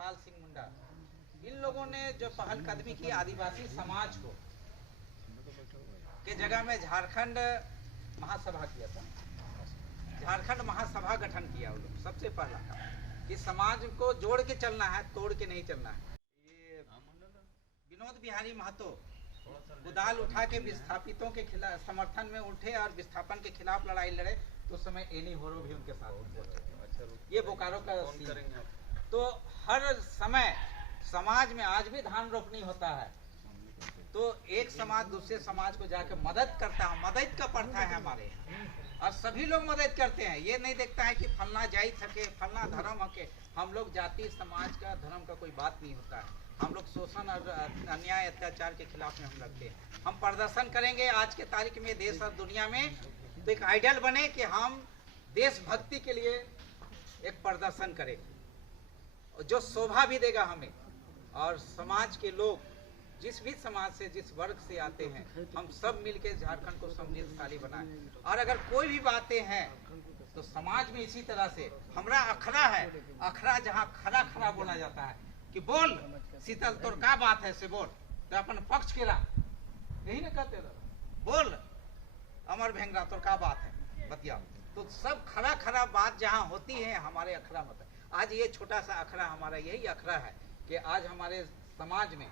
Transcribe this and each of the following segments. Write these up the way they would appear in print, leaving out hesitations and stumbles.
जयपाल सिंह मुंडा, इन लोगों ने जो पहलकदमी की आदिवासी समाज को के जगह में झारखंड महासभा किया था। झारखंड महासभा गठन किया वो लोग। सबसे पहला कि समाज को जोड़ के चलना है, तोड़ के नहीं चलना है। ये विनोद बिहारी महतो कुदाल उठा के विस्थापितों के खिलाफ समर्थन में उठे और विस्थापन के खिलाफ लड़ाई लड़े, तो उस समय एनी होरो भी उनके साथ। ये बोकारो का तो हर समय समाज में आज भी धान रोपनी होता है, तो एक समाज दूसरे समाज को जाकर मदद करता है। मदद का प्रथा है हमारे यहाँ और सभी लोग मदद करते हैं। ये नहीं देखता है कि फलना जाति थके, फलना धर्म हके। हम लोग जाति समाज का धर्म का कोई बात नहीं होता है। हम लोग शोषण और अन्याय अत्याचार के खिलाफ में हम लड़ते हैं। हम प्रदर्शन करेंगे आज के तारीख में देश और दुनिया में, तो एक आइडियल बने कि हम देशभक्ति के लिए एक प्रदर्शन करें जो शोभा भी देगा हमें। और समाज के लोग जिस भी समाज से, जिस वर्ग से आते हैं, हम सब मिलकर झारखंड को समृद्धशाली बनाएं। और अगर कोई भी बातें हैं तो समाज में इसी तरह से हमारा अखड़ा है, अखड़ा जहाँ खड़ा खड़ा बोला जाता है कि बोल शीतल तोर का बात है से बोल, तो अपन पक्ष केला यही ना कहते बोल अमर भेंगरा तोर का बात है बतिया। तो सब खड़ा खड़ा बात जहाँ होती है हमारे अखड़ा में। आज ये छोटा सा अखड़ा हमारा यही अखड़ा है कि आज हमारे समाज में,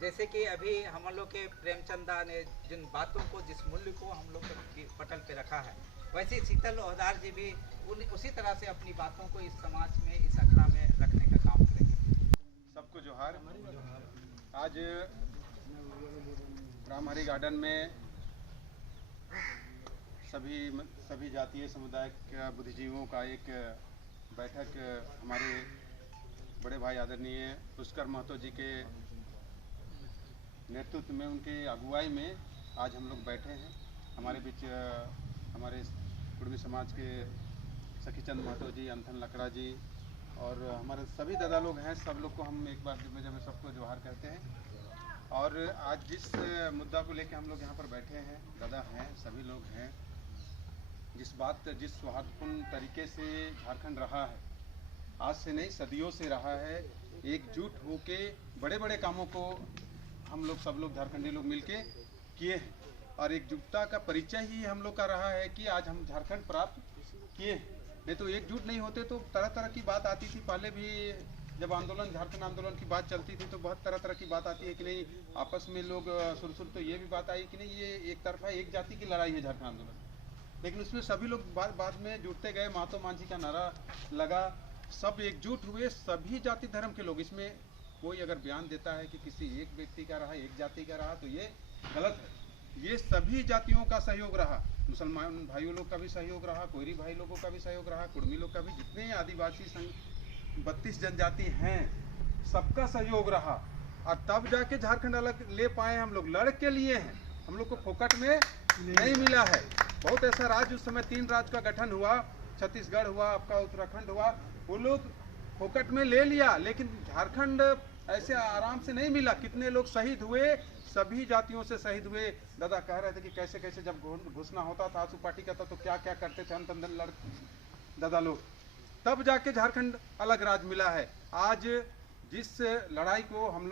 जैसे कि अभी हम लोग के प्रेमचंदा ने जिन बातों को, जिस मूल्य को हम लोग पटल पे रखा है, वैसे शीतल ओहदार जी भी उसी तरह से अपनी बातों को इस समाज में, इस अखड़ा में रखने का काम करेंगे। सबको जोहार। आज रामहरी गार्डन में सभी जातीय समुदाय का बुद्धिजीवियों का एक बैठक हमारे बड़े भाई आदरणीय पुष्कर महतो जी के नेतृत्व में, उनके अगुवाई में आज हम लोग बैठे हैं। हमारे बीच हमारे कुर्मी समाज के सखीचंद महतो जी, अंथन लकड़ा जी और हमारे सभी दादा लोग हैं। सब लोग को हम एक बार जब सबको जोहार कहते हैं। और आज जिस मुद्दा को लेकर हम लोग यहाँ पर बैठे हैं, दादा हैं, सभी लोग हैं, जिस सौहार्दपूर्ण तरीके से झारखंड रहा है, आज से नहीं सदियों से रहा है, एकजुट होके बड़े बड़े कामों को हम लोग सब लोग झारखंडी लोग मिलके किए हैं। और एकजुटता का परिचय ही हम लोग का रहा है कि आज हम झारखंड प्राप्त किए हैं। नहीं तो एकजुट नहीं होते तो तरह तरह की बात आती थी। पहले भी जब आंदोलन, झारखंड आंदोलन की बात चलती थी तो बहुत तरह तरह की बात आती है कि नहीं आपस में लोग शुरू तो ये भी बात आई कि नहीं ये एक तरफा एक जाति की लड़ाई है झारखंड आंदोलन। लेकिन उसमें सभी लोग बाद में जुड़ते गए, महात्मा मांझी का नारा लगा, सब एकजुट हुए, सभी जाति धर्म के लोग। इसमें कोई अगर बयान देता है कि किसी एक व्यक्ति का रहा, एक जाति का रहा, तो ये गलत है। ये सभी जातियों का सहयोग रहा, मुसलमान भाइयों लोग का भी सहयोग रहा, कोयरी भाई लोगों का भी सहयोग रहा, कुर्मी लोग का भी, जितने आदिवासी 32 जनजाति हैं सबका सहयोग रहा। और तब जाके झारखंड अलग ले पाए। हम लोग लड़ के लिए हैं, हम लोग को फोकट में नहीं मिला है। बहुत ऐसा राज्य उस समय 3 राज्य का गठन हुआ, छत्तीसगढ़ हुआ, आपका उत्तराखंड हुआ, वो लोग फोकट में ले लिया, लेकिन झारखंड ऐसे आराम से नहीं मिला। कितने लोग शहीद हुए, सभी जातियों से शहीद हुए। दादा कह रहे थे कि कैसे कैसे जब घुसना होता था, आंसू पार्टी का था, तो क्या क्या करते थे हम दादा लोग, तब जाके झारखंड अलग राज्य मिला है। आज जिस लड़ाई को हम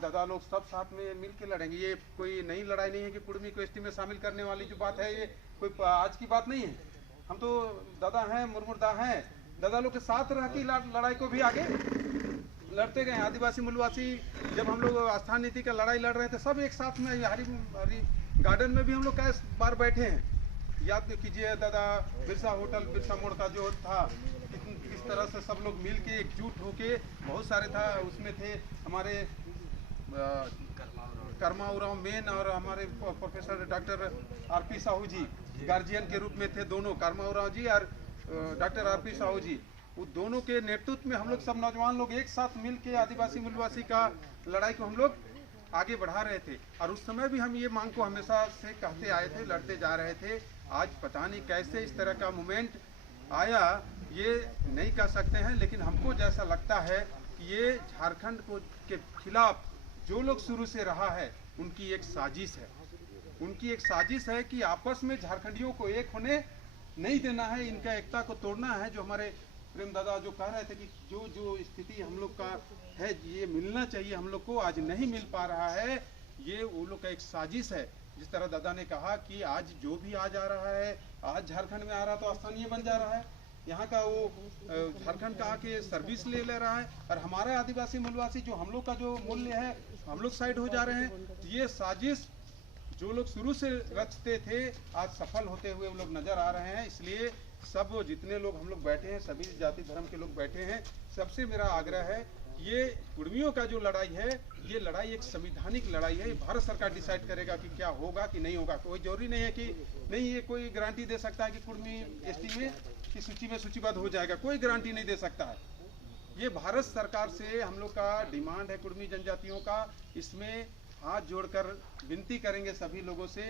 दादा लोग सब साथ में मिल के लड़ेंगे, ये कोई नई लड़ाई नहीं है कि कुर्मी को एसटी में शामिल करने वाली जो बात है, ये कोई आज की बात नहीं है। हम तो दादा हैं, मुरमुरदा हैं, दादा लोग के साथ रह के लड़ाई को भी आगे लड़ते गए। आदिवासी मूलवासी जब हम लोग आस्था नीति का लड़ाई लड़ रहे थे, सब एक साथ में हरी गार्डन में भी हम लोग कई बार बैठे हैं। याद कीजिए दादा, बिरसा होटल, बिरसा मोड़ का जो था, किस तरह से सब लोग मिल के एकजुट होके, बहुत सारे था उसमें थे हमारे कर्मा उराव मेन और हमारे प्रोफेसर डॉक्टर आरपी साहू जी गार्जियन के रूप में थे। दोनों कर्मा उराव जी और डॉक्टर आरपी साहू जी, वो दोनों के नेतृत्व में हम लोग सब नौजवान लोग एक साथ मिल के आदिवासी मूलवासी का लड़ाई को हम लोग आगे बढ़ा रहे थे। और उस समय भी हम ये मांग को हमेशा से कहते आए थे, लड़ते जा रहे थे। आज पता नहीं कैसे इस तरह का मूवमेंट आया, ये नहीं कह सकते हैं, लेकिन हमको जैसा लगता है कि ये झारखंड को के खिलाफ जो लोग शुरू से रहा है, उनकी एक साजिश है। उनकी एक साजिश है कि आपस में झारखंडियों को एक होने नहीं देना है, इनका एकता को तोड़ना है। जो हमारे प्रेम दादा जो कह रहे थे कि जो जो स्थिति हम लोग का है ये मिलना चाहिए हम लोग को, आज नहीं मिल पा रहा है, ये वो लोग का एक साजिश है। जिस तरह दादा ने कहा कि आज जो भी आज आ रहा है, आज झारखंड में आ रहा तो स्थानीय बन जा रहा है, यहाँ का वो झारखंड का आके सर्विस ले रहा है, और हमारा आदिवासी मूलवासी जो हम लोग का जो मूल्य है हम लोग साइड हो जा रहे हैं। ये साजिश जो लोग शुरू से रचते थे आज सफल होते हुए वो लोग नजर आ रहे हैं। इसलिए सब जितने लोग हम लोग बैठे हैं, सभी जाति धर्म के लोग बैठे हैं, सबसे मेरा आग्रह है ये कुर्मियों का जो लड़ाई है, ये लड़ाई एक संवैधानिक लड़ाई है। भारत सरकार डिसाइड करेगा कि क्या होगा कि नहीं होगा। कोई जरूरी नहीं है कि नहीं ये कोई गारंटी दे सकता है कि कुर्मी एसटी में की सूची में सूचीबद्ध हो जाएगा, कोई गारंटी नहीं दे सकता है। ये भारत सरकार से हम लोग का डिमांड है कुर्मी जनजातियों का। इसमें हाथ जोड़कर विनती करेंगे सभी लोगों से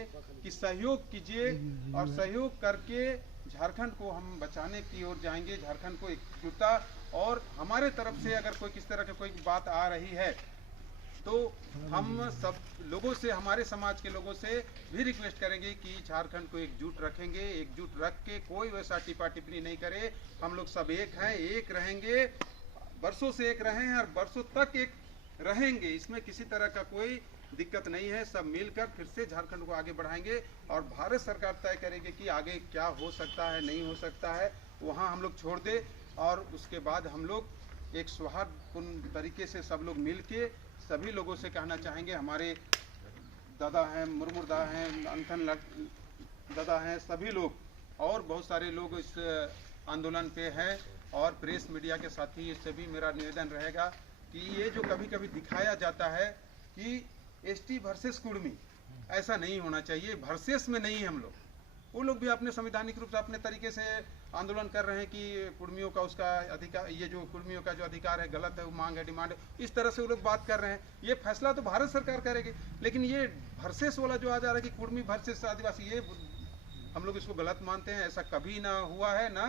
कि सहयोग कीजिए, और सहयोग करके झारखंड को हम बचाने की ओर जाएंगे। झारखंड को एकजुटता, और हमारे तरफ से अगर कोई किस तरह की कोई बात आ रही है तो हम सब लोगों से, हमारे समाज के लोगों से भी रिक्वेस्ट करेंगे कि झारखंड को एकजुट रखेंगे। एकजुट रख के कोई वैसा टिप्पा टिप्पणी नहीं करे। हम लोग सब एक हैं, एक रहेंगे, बरसों से एक रहे हैं और बरसों तक एक रहेंगे। इसमें किसी तरह का कोई दिक्कत नहीं है। सब मिलकर फिर से झारखंड को आगे बढ़ाएंगे, और भारत सरकार तय करेगी कि आगे क्या हो सकता है, नहीं हो सकता है, वहाँ हम लोग छोड़ दे। और उसके बाद हम लोग एक सौहार्दपूर्ण तरीके से सब लोग मिल के सभी लोगों से कहना चाहेंगे, हमारे दादा हैं, मुर्मुरदा हैं, अंथन दादा हैं, सभी लोग और बहुत सारे लोग इस आंदोलन पे हैं, और प्रेस मीडिया के साथी से भी मेरा निवेदन रहेगा कि ये जो कभी कभी दिखाया जाता है कि एसटी वर्सेस कुर्मी, ऐसा नहीं होना चाहिए। वर्सेस में नहीं हम लोग, वो लोग भी अपने संवैधानिक रूप से अपने तरीके से आंदोलन कर रहे हैं कि कुर्मियों का उसका अधिकार, ये जो कुर्मियों का जो अधिकार है गलत है, वो मांग है, डिमांड है, इस तरह से वो लोग बात कर रहे हैं। ये फैसला तो भारत सरकार करेगी, लेकिन ये वर्सेस वाला जो आ जा रहा है कि कुर्मी वर्सेस आदिवासी, ये हम लोग इसको गलत मानते हैं। ऐसा कभी ना हुआ है, ना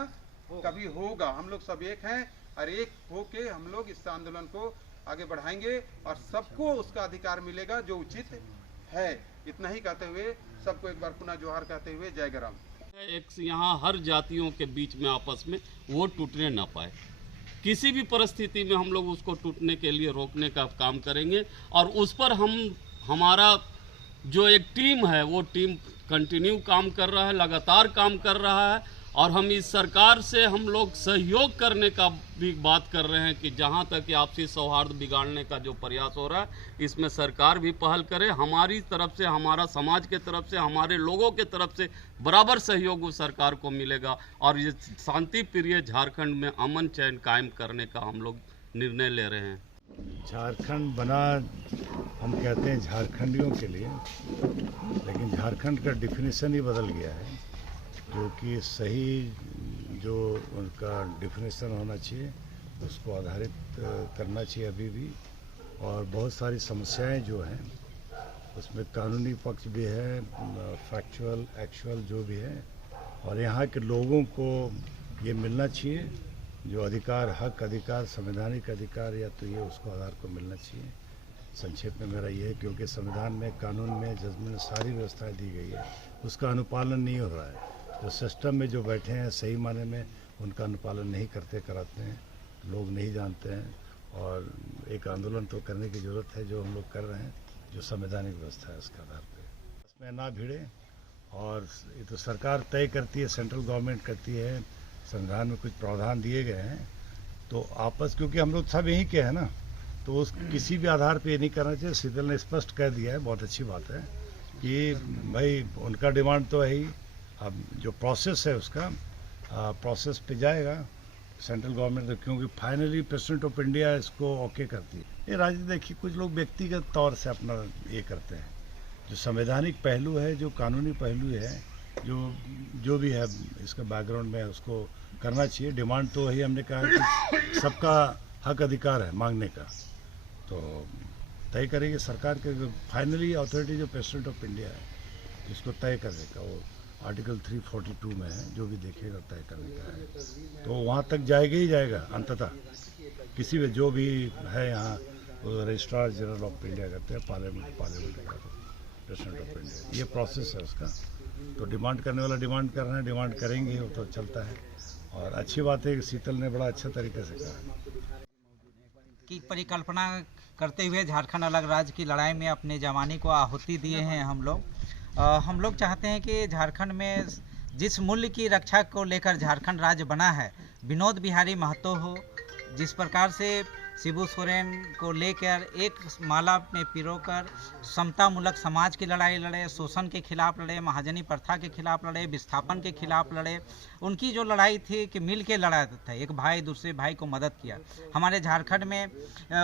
कभी होगा। हम लोग सब एक हैं, और एक होके हम लोग इस आंदोलन को आगे बढ़ाएंगे, और सबको उसका अधिकार मिलेगा जो उचित है। इतना ही कहते हुए सबको एक बार पुनः जोहार कहते हुए जय गराम। एक यहाँ हर जातियों के बीच में आपस में वो टूटने ना पाए, किसी भी परिस्थिति में हम लोग उसको टूटने के लिए रोकने का काम करेंगे। और उस पर हमारा जो एक टीम है वो टीम कंटिन्यू काम कर रहा है, लगातार काम कर रहा है। और हम इस सरकार से हम लोग सहयोग करने का भी बात कर रहे हैं कि जहां तक आपसी सौहार्द बिगाड़ने का जो प्रयास हो रहा है, इसमें सरकार भी पहल करे। हमारी तरफ से, हमारा समाज के तरफ से, हमारे लोगों के तरफ से बराबर सहयोग उस सरकार को मिलेगा, और ये शांति प्रिय झारखंड में अमन चैन कायम करने का हम लोग निर्णय ले रहे हैं। झारखंड बना, हम कहते हैं झारखंडियों के लिए, लेकिन झारखंड का डिफिनीशन ही बदल गया है, जो कि सही जो उनका डिफिनेशन होना चाहिए उसको आधारित करना चाहिए अभी भी। और बहुत सारी समस्याएं जो हैं उसमें कानूनी पक्ष भी है, फैक्चुअल एक्चुअल जो भी है, और यहाँ के लोगों को ये मिलना चाहिए जो अधिकार, हक अधिकार, संवैधानिक अधिकार या तो ये उसको आधार को मिलना चाहिए। संक्षेप में मेरा ये है, क्योंकि संविधान में, कानून में, जज्मेंट में सारी व्यवस्थाएं दी गई है, उसका अनुपालन नहीं हो रहा है। जो सिस्टम में जो बैठे हैं सही माने में उनका अनुपालन नहीं करते कराते हैं, लोग नहीं जानते हैं। और एक आंदोलन तो करने की ज़रूरत है जो हम लोग कर रहे हैं, जो संवैधानिक व्यवस्था है उसके आधार पर इसमें ना भिड़े। और ये तो सरकार तय करती है, सेंट्रल गवर्नमेंट करती है, संविधान में कुछ प्रावधान दिए गए हैं, तो आपस, क्योंकि हम लोग सब यहीं के हैं ना, तो उस किसी भी आधार पे ये नहीं करना चाहिए। शीतल ने स्पष्ट कह दिया है, बहुत अच्छी बात है कि भाई उनका डिमांड तो है ही, अब जो प्रोसेस है उसका प्रोसेस पे जाएगा सेंट्रल गवर्नमेंट, तो क्योंकि फाइनली प्रेसिडेंट ऑफ इंडिया इसको ओके करती है। ये राजनीति देखिए, कुछ लोग व्यक्तिगत तौर से अपना ये करते हैं। जो संवैधानिक पहलू है, जो कानूनी पहलू है, जो भी है इसका बैकग्राउंड में, उसको करना चाहिए। डिमांड तो वही हमने कहा कि सबका हक अधिकार है मांगने का, तो तय करेंगे सरकार के फाइनली अथॉरिटी जो प्रेसिडेंट ऑफ इंडिया है जिसको तय करने का, वो आर्टिकल 342 में है, जो भी देखेगा तय करने का है, तो वहाँ तक जाएगा ही जाएगा अंततः। किसी भी जो भी है यहाँ रजिस्ट्रार जनरल ऑफ इंडिया करते हैं, पार्लियामेंट का प्रेसिडेंट ऑफ इंडिया, ये प्रोसेस है उसका। तो डिमांड करने वाला डिमांड कर रहे हैं, डिमांड करेंगे, वो तो चलता है। और अच्छी बात है कि शीतल ने बड़ा अच्छा तरीके से कहा की परिकल्पना करते हुए झारखंड अलग राज्य की लड़ाई में अपने जवानी को आहुति दिए हैं हम लोग चाहते हैं कि झारखंड में जिस मूल्य की रक्षा को लेकर झारखंड राज्य बना है, विनोद बिहारी महतो हो, जिस प्रकार से शिबू सोरेन को लेकर एक माला में पिरोकर समतामूलक समाज की लड़ाई लड़े, शोषण के खिलाफ लड़े, महाजनी प्रथा के खिलाफ लड़े, विस्थापन के खिलाफ लड़े। उनकी जो लड़ाई थी कि मिल के लड़ा था, एक भाई दूसरे भाई को मदद किया। हमारे झारखंड में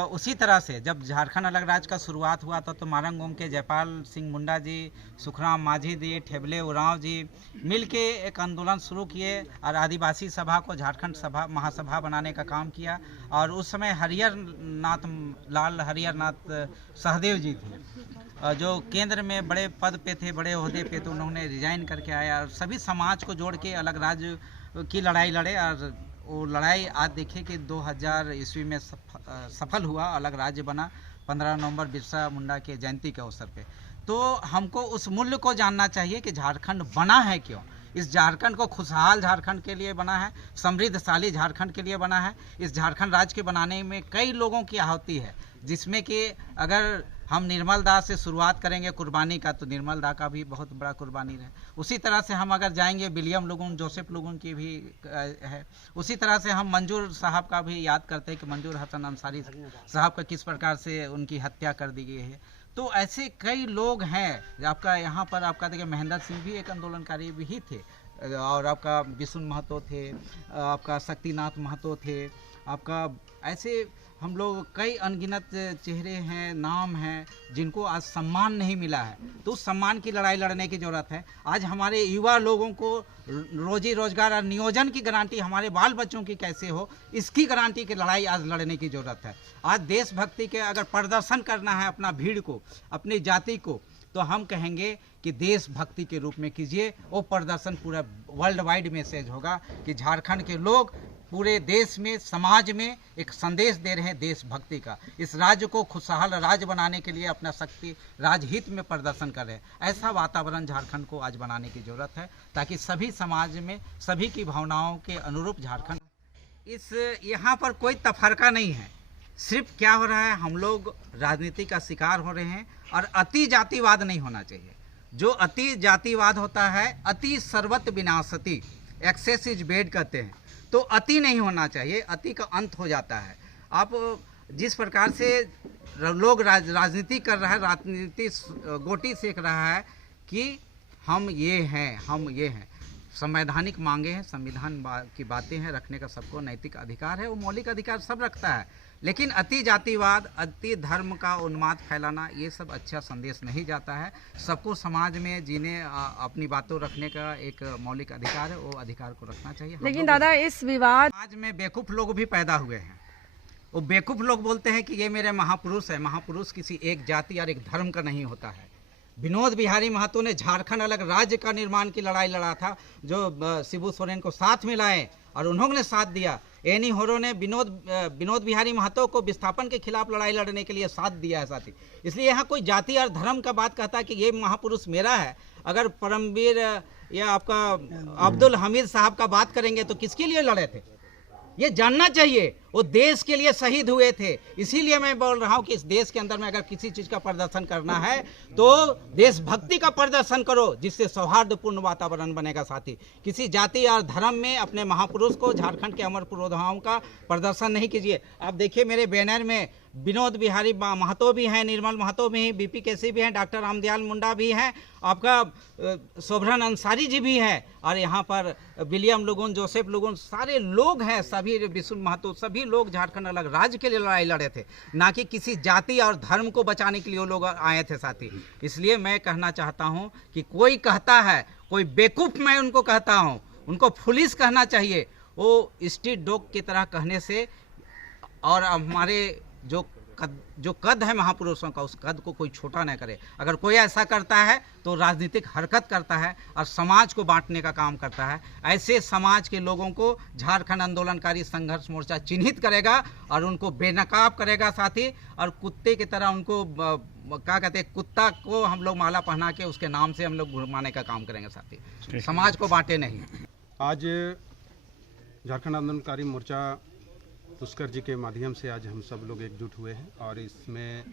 उसी तरह से जब झारखंड अलग राज्य का शुरुआत हुआ था तो मारंगोम के जयपाल सिंह मुंडा जी, सुखराम माझी जी, ठेबले उरांव जी मिल के एक आंदोलन शुरू किए और आदिवासी सभा को झारखंड सभा महासभा बनाने का काम किया। और उस समय लाल हरियर नाथ सहदेव जी थे जो केंद्र में बड़े पद पे थे, बड़े ओहदे पे, तो उन्होंने रिजाइन करके आया और सभी समाज को जोड़ के अलग राज्य की लड़ाई लड़े। और वो लड़ाई आज देखिए कि 2000 ईस्वी में सफल हुआ, अलग राज्य बना 15 नवंबर बिरसा मुंडा के जयंती के अवसर पे। तो हमको उस मूल्य को जानना चाहिए कि झारखंड बना है क्यों। इस झारखंड को खुशहाल झारखंड के लिए बना है, समृद्धशाली झारखंड के लिए बना है। इस झारखंड राज्य के बनाने में कई लोगों की आहुति है, जिसमें कि अगर हम निर्मल दास से शुरुआत करेंगे कुर्बानी का, तो निर्मल दा का भी बहुत बड़ा कुर्बानी है। उसी तरह से हम अगर जाएंगे विलियम लुगुन, जोसेफ लुगुन की भी है। उसी तरह से हम मंजूर साहब का भी याद करते हैं कि मंजूर हसन अंसारी साहब का किस प्रकार से उनकी हत्या कर दी गई है। तो ऐसे कई लोग हैं। आपका यहाँ पर आपका देखिए महेंद्र सिंह भी एक आंदोलनकारी भी ही थे, और आपका विष्णु महतो थे, आपका शक्तिनाथ महतो थे, आपका ऐसे हम लोग कई अनगिनत चेहरे हैं, नाम हैं जिनको आज सम्मान नहीं मिला है। तो उस सम्मान की लड़ाई लड़ने की ज़रूरत है। आज हमारे युवा लोगों को रोजी रोजगार और नियोजन की गारंटी हमारे बाल बच्चों की कैसे हो, इसकी गारंटी की लड़ाई आज लड़ने की ज़रूरत है। आज देशभक्ति के अगर प्रदर्शन करना है अपना भीड़ को, अपनी जाति को, तो हम कहेंगे कि देशभक्ति के रूप में कीजिए। वो प्रदर्शन पूरा वर्ल्ड वाइड मैसेज होगा कि झारखंड के लोग पूरे देश में, समाज में एक संदेश दे रहे हैं देशभक्ति का। इस राज्य को खुशहाल राज्य बनाने के लिए अपना शक्ति राजहित में प्रदर्शन कर रहे हैं। ऐसा वातावरण झारखंड को आज बनाने की जरूरत है ताकि सभी समाज में सभी की भावनाओं के अनुरूप झारखंड। इस यहाँ पर कोई तफरका नहीं है। सिर्फ क्या हो रहा है, हम लोग राजनीति का शिकार हो रहे हैं और अति जातिवाद नहीं होना चाहिए। जो अति जातिवाद होता है, अति सर्वत्र विनाशति, एक्सेस इज बेड कहते हैं, तो अति नहीं होना चाहिए। अति का अंत हो जाता है। आप जिस प्रकार से लोग राजनीति कर रहा है, राजनीति गोटी सेक रहा है कि हम ये हैं, हम ये हैं। संवैधानिक मांगे हैं, संविधान की बातें हैं, रखने का सबको नैतिक अधिकार है, वो मौलिक अधिकार सब रखता है। लेकिन अति जातिवाद, अति धर्म का उन्माद फैलाना, ये सब अच्छा संदेश नहीं जाता है। सबको समाज में जीने, अपनी बातों रखने का एक मौलिक अधिकार है, वो अधिकार को रखना चाहिए। लेकिन दादा इस विवाद समाज में बेवकूफ़ लोग भी पैदा हुए हैं। वो बेवकूफ़ लोग बोलते हैं कि ये मेरे महापुरुष है। महापुरुष किसी एक जाति और एक धर्म का नहीं होता है। विनोद बिहारी महतो ने झारखंड अलग राज्य का निर्माण की लड़ाई लड़ा था, जो शिबू सोरेन को साथ में लाए और उन्होंने साथ दिया। एनी होरो ने विनोद बिहारी महतो को विस्थापन के खिलाफ लड़ाई लड़ने के लिए साथ दिया है साथी। इसलिए यहाँ कोई जाति और धर्म का बात कहता है कि ये महापुरुष मेरा है। अगर परमवीर या आपका अब्दुल हमीद साहब का बात करेंगे तो किसके लिए लड़े थे, ये जानना चाहिए। वो देश के लिए शहीद हुए थे। इसीलिए मैं बोल रहा हूँ कि इस देश के अंदर में अगर किसी चीज़ का प्रदर्शन करना है तो देशभक्ति का प्रदर्शन करो, जिससे सौहार्दपूर्ण वातावरण बनेगा साथी। किसी जाति और धर्म में अपने महापुरुष को, झारखंड के अमर पुरोधाओं का प्रदर्शन नहीं कीजिए। आप देखिए मेरे बैनर में विनोद बिहारी महतो भी हैं, निर्मल महतो भी हैं, बीपी केसी भी हैं, डॉक्टर रामदयाल मुंडा भी हैं, आपका सोभरन अंसारी जी भी हैं, और यहाँ पर विलियम लुगुन, जोसेफ लुगुन, सारे लोग हैं, सभी विष्णु महतो, सभी लोग झारखंड अलग राज्य के लिए लड़ाई लड़े थे, ना कि किसी जाति और धर्म को बचाने के लिए वो लोग आए थे साथी। इसलिए मैं कहना चाहता हूँ कि कोई कहता है, कोई बेवकूफ़, मैं उनको कहता हूँ, उनको फुलिस कहना चाहिए। वो स्ट्रीट डॉग की तरह कहने से, और हमारे जो कद है महापुरुषों का, उस कद को कोई छोटा न करे। अगर कोई ऐसा करता है तो राजनीतिक हरकत करता है और समाज को बांटने का काम करता है। ऐसे समाज के लोगों को झारखंड आंदोलनकारी संघर्ष मोर्चा चिन्हित करेगा और उनको बेनकाब करेगा साथी। और कुत्ते की तरह उनको क्या कहते हैं, कुत्ता को हम लोग माला पहना के उसके नाम से हम लोग घुमाने का काम करेंगे साथी। समाज को बांटे नहीं। आज झारखंड आंदोलनकारी मोर्चा पुष्कर जी के माध्यम से आज हम सब लोग एकजुट हुए हैं और इसमें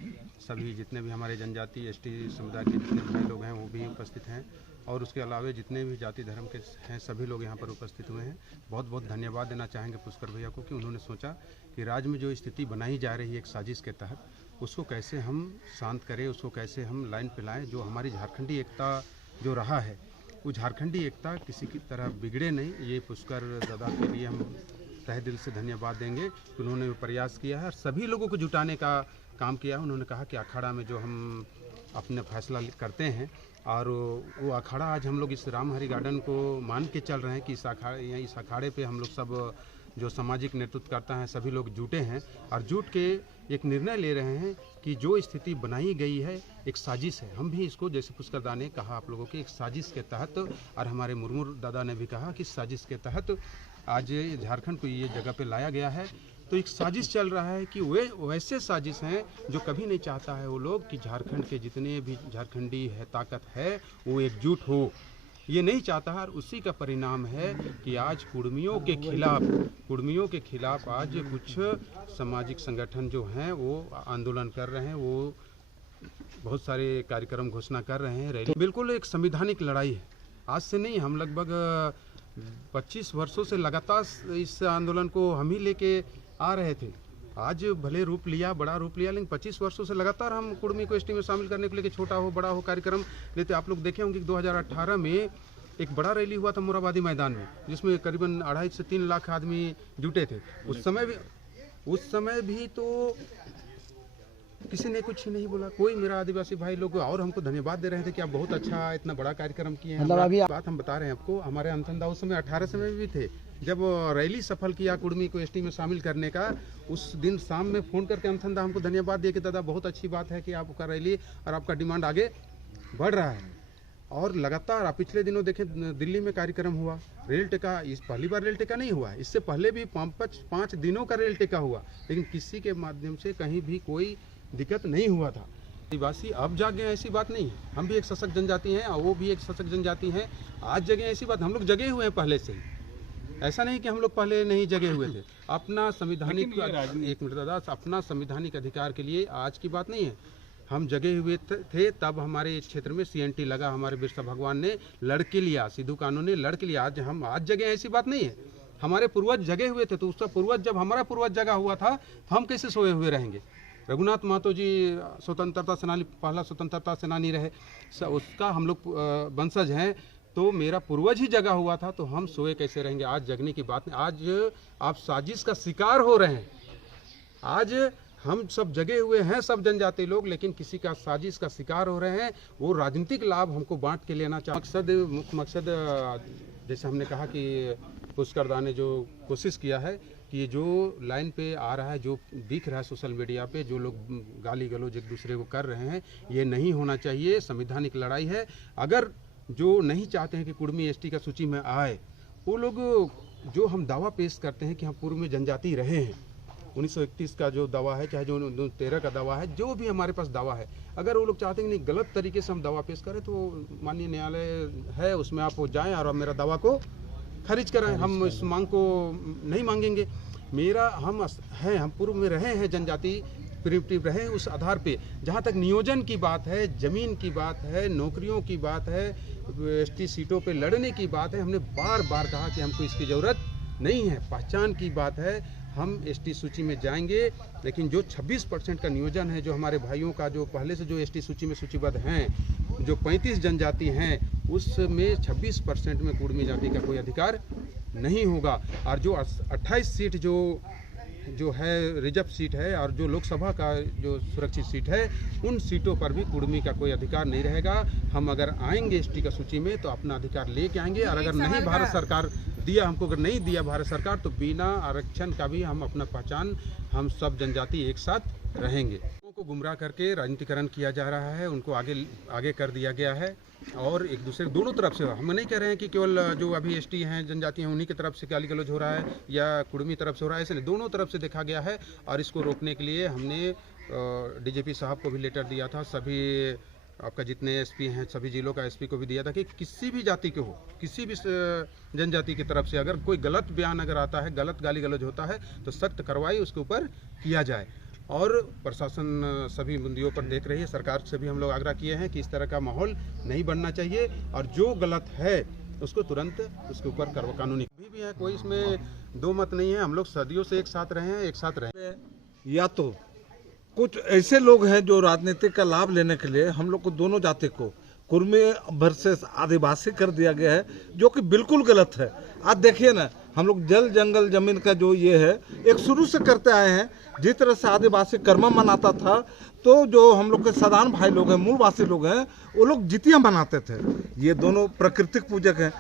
सभी जितने भी हमारे जनजाति एसटी समुदाय के जितने भाई लोग हैं वो भी उपस्थित हैं और उसके अलावा जितने भी जाति धर्म के हैं सभी लोग यहाँ पर उपस्थित हुए हैं। बहुत बहुत धन्यवाद देना चाहेंगे पुष्कर भैया को कि उन्होंने सोचा कि राज्य में जो स्थिति बनाई जा रही है एक साजिश के तहत उसको कैसे हम शांत करें, उसको कैसे हम लाइन पे लाएँ। जो हमारी झारखंडी एकता जो रहा है वो झारखंडी एकता किसी की तरह बिगड़े नहीं। ये पुष्कर दादा के लिए हम तहे दिल से धन्यवाद देंगे कि उन्होंने प्रयास किया है और सभी लोगों को जुटाने का काम किया है। उन्होंने कहा कि अखाड़ा में जो हम अपने फैसला करते हैं और वो अखाड़ा आज हम लोग इस राम हरि गार्डन को मान के चल रहे हैं कि इस अखाड़े पे हम लोग सब जो सामाजिक नेतृत्व करता है सभी लोग जुटे हैं और जुट के एक निर्णय ले रहे हैं कि जो स्थिति बनाई गई है एक साजिश है। हम भी इसको जैसे पुष्कर दादा ने कहा आप लोगों की एक साजिश के तहत और हमारे मुर्मू दादा ने भी कहा कि साजिश के तहत आज झारखंड को ये जगह पे लाया गया है। तो एक साजिश चल रहा है कि वे वैसे साजिश हैं जो कभी नहीं चाहता है वो लोग कि झारखंड के जितने भी झारखंडी है ताकत है वो एकजुट हो, ये नहीं चाहता है। और उसी का परिणाम है कि आज कुर्मियों के खिलाफ आज कुछ सामाजिक संगठन जो हैं वो आंदोलन कर रहे हैं, वो बहुत सारे कार्यक्रम घोषणा कर रहे हैं, रैली। बिल्कुल एक संवैधानिक लड़ाई है, आज से नहीं। हम लगभग 25 वर्षों से लगातार इस आंदोलन को हम ही लेके आ रहे थे। आज भले रूप लिया, बड़ा रूप लिया, लेकिन 25 वर्षों से लगातार हम कुर्मी को एसटी में शामिल करने को लेकर छोटा हो बड़ा हो कार्यक्रम लेते। आप लोग देखे होंगे कि 2018 में एक बड़ा रैली हुआ था मोराबादी मैदान में जिसमें करीबन 2.5 से 3 लाख आदमी जुटे थे। उस समय भी तो किसी ने कुछ नहीं बोला, कोई मेरा आदिवासी भाई लोग और हमको धन्यवाद दे रहे थे कि आप बहुत अच्छा इतना बड़ा कार्यक्रम किए हैं। मतलब अभी बात हम बता रहे हैं आपको, हमारे अंथनदा उस समय 18 समय में भी थे जब रैली सफल किया कुर्मी को एसटी में शामिल करने का। उस दिन शाम में फ़ोन करके अंथनदा हमको धन्यवाद दिए कि दादा बहुत अच्छी बात है कि आपका रैली और आपका डिमांड आगे बढ़ रहा है। और लगातार पिछले दिनों देखें दिल्ली में कार्यक्रम हुआ रेल टेका। इस पहली बार रेल टेका नहीं हुआ, इससे पहले भी 5 दिनों का रेल टेका हुआ, लेकिन किसी के माध्यम से कहीं भी कोई दिक्कत नहीं हुआ था। आदिवासी अब जागे ऐसी बात नहीं है, हम भी एक सशक्त जनजाति हैं और वो भी एक सशक्त जनजाति हैं। आज जगह ऐसी बात, हम लोग जगे हुए हैं पहले से ही, ऐसा नहीं कि हम लोग पहले नहीं जगे हुए थे। अपना संविधानिक एक मिनट दादा, अपना संविधानिक अधिकार के लिए आज की बात नहीं है, हम जगे हुए थे। तब हमारे क्षेत्र में CNT लगा, हमारे बिरसा भगवान ने लड़के लिया, सिद्धू कानून ने लड़के लिया। आज जगे ऐसी बात नहीं है, हमारे पूर्वज जगे हुए थे। तो उसका पूर्वज जब हमारा पूर्वज जगा हुआ था तो हम कैसे सोए हुए रहेंगे। रघुनाथ महतो जी स्वतंत्रता सेनानी, पहला स्वतंत्रता सेनानी रहे, उसका हम लोग वंशज हैं। तो मेरा पूर्वज ही जगा हुआ था, तो हम सोए कैसे रहेंगे। आज जगने की बात नहीं, आज आप साजिश का शिकार हो रहे हैं। आज हम सब जगे हुए हैं, सब जनजाति लोग, लेकिन किसी का साजिश का शिकार हो रहे हैं। वो राजनीतिक लाभ हमको बांट के लेना चाहिए। मुख्य मकसद जैसे हमने कहा कि पुष्कर दा ने जो कोशिश किया है कि ये जो लाइन पे आ रहा है, जो दिख रहा है सोशल मीडिया पे, जो लोग गाली गलौज एक दूसरे को कर रहे हैं, ये नहीं होना चाहिए। संवैधानिक लड़ाई है। अगर जो नहीं चाहते हैं कि कुर्मी एसटी का सूची में आए, वो लोग जो हम दावा पेश करते हैं कि हम पूर्व में जनजाति रहे हैं, 1931 का जो दावा है, चाहे जो 13 का दावा है, जो भी हमारे पास दावा है, अगर वो लोग चाहते हैं कि नहीं गलत तरीके से हम दावा पेश करें तो माननीय न्यायालय है, उसमें आप जाएं और मेरा दावा को खारिज कराएं। हम इस मांग को नहीं मांगेंगे। हम पूर्व में रहे हैं, जनजाति प्रिमिटिव रहे, उस आधार पे जहाँ तक नियोजन की बात है, ज़मीन की बात है, नौकरियों की बात है, एसटी सीटों पे लड़ने की बात है, हमने बार बार कहा कि हमको इसकी ज़रूरत नहीं है। पहचान की बात है, हम एसटी सूची में जाएंगे, लेकिन जो 26% का नियोजन है, जो हमारे भाइयों का जो पहले से जो एसटी सूची में सूचीबद्ध हैं, जो 35 जनजाति हैं, उसमें 26% में कुर्मी जाति का कोई अधिकार नहीं होगा। और जो 28 सीट जो है रिजर्व सीट है, और जो लोकसभा का जो सुरक्षित सीट है, उन सीटों पर भी कुर्मी का कोई अधिकार नहीं रहेगा। हम अगर आएंगे एसटी का सूची में तो अपना अधिकार लेके आएंगे, और अगर नहीं भारत सरकार दिया हमको, अगर नहीं दिया भारत सरकार, तो बिना आरक्षण का भी हम अपना पहचान, हम सब जनजाति एक साथ रहेंगे। लोगों को गुमराह करके राजनीतिकरण किया जा रहा है, उनको आगे कर दिया गया है, और एक दूसरे दोनों तरफ से। हम नहीं कह रहे हैं कि केवल जो अभी एसटी हैं, जनजाति हैं, उन्हीं की तरफ से गाली गलौज हो रहा है या कुर्मी तरफ से हो रहा है, ऐसे नहीं, दोनों तरफ से देखा गया है। और इसको रोकने के लिए हमने DGP साहब को भी लेटर दिया था, सभी आपका जितने एसपी हैं सभी जिलों का एसपी को भी दिया था कि किसी भी जाति के हो, किसी भी जनजाति की तरफ से अगर कोई गलत बयान अगर आता है, गलत गाली गलौज होता है तो सख्त कार्रवाई उसके ऊपर किया जाए। और प्रशासन सभी मुद्दों पर देख रही है। सरकार से भी हम लोग आग्रह किए हैं कि इस तरह का माहौल नहीं बनना चाहिए और जो गलत है उसको तुरंत उसके ऊपर कानूनी भी है। कोई इसमें दो मत नहीं है। हम लोग सदियों से एक साथ रहे हैं, एक साथ रहे। या तो कुछ ऐसे लोग हैं जो राजनीति का लाभ लेने के लिए हम लोग को दोनों जाति को कुर्मी वर्सेस आदिवासी कर दिया गया है, जो कि बिल्कुल गलत है। आज देखिए ना, हम लोग जल जंगल जमीन का जो ये है एक शुरू से करते आए हैं। जिस तरह से आदिवासी कर्मा मनाता था, तो जो हम लोग के सदान भाई लोग हैं, मूलवासी लोग हैं, वो लोग जितिया मनाते थे। ये दोनों प्राकृतिक पूजक हैं।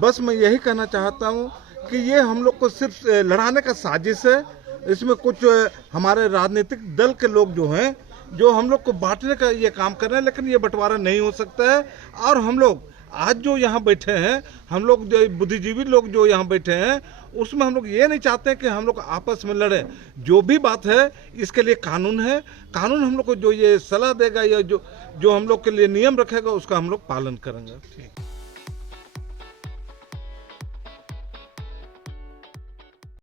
बस मैं यही कहना चाहता हूँ कि ये हम लोग को सिर्फ लड़ाने का साजिश है। इसमें कुछ हमारे राजनीतिक दल के लोग जो हैं, जो हम लोग को बांटने का ये काम कर रहे हैं, लेकिन ये बंटवारा नहीं हो सकता है। और हम लोग आज जो यहाँ बैठे हैं, हम लोग जो बुद्धिजीवी लोग जो यहाँ बैठे हैं, उसमें हम लोग ये नहीं चाहते हैं कि हम लोग आपस में लड़ें। जो भी बात है इसके लिए कानून है। कानून हम लोग को जो ये सलाह देगा या जो हम लोग के लिए नियम रखेगा, उसका हम लोग पालन करेंगे। ठीक।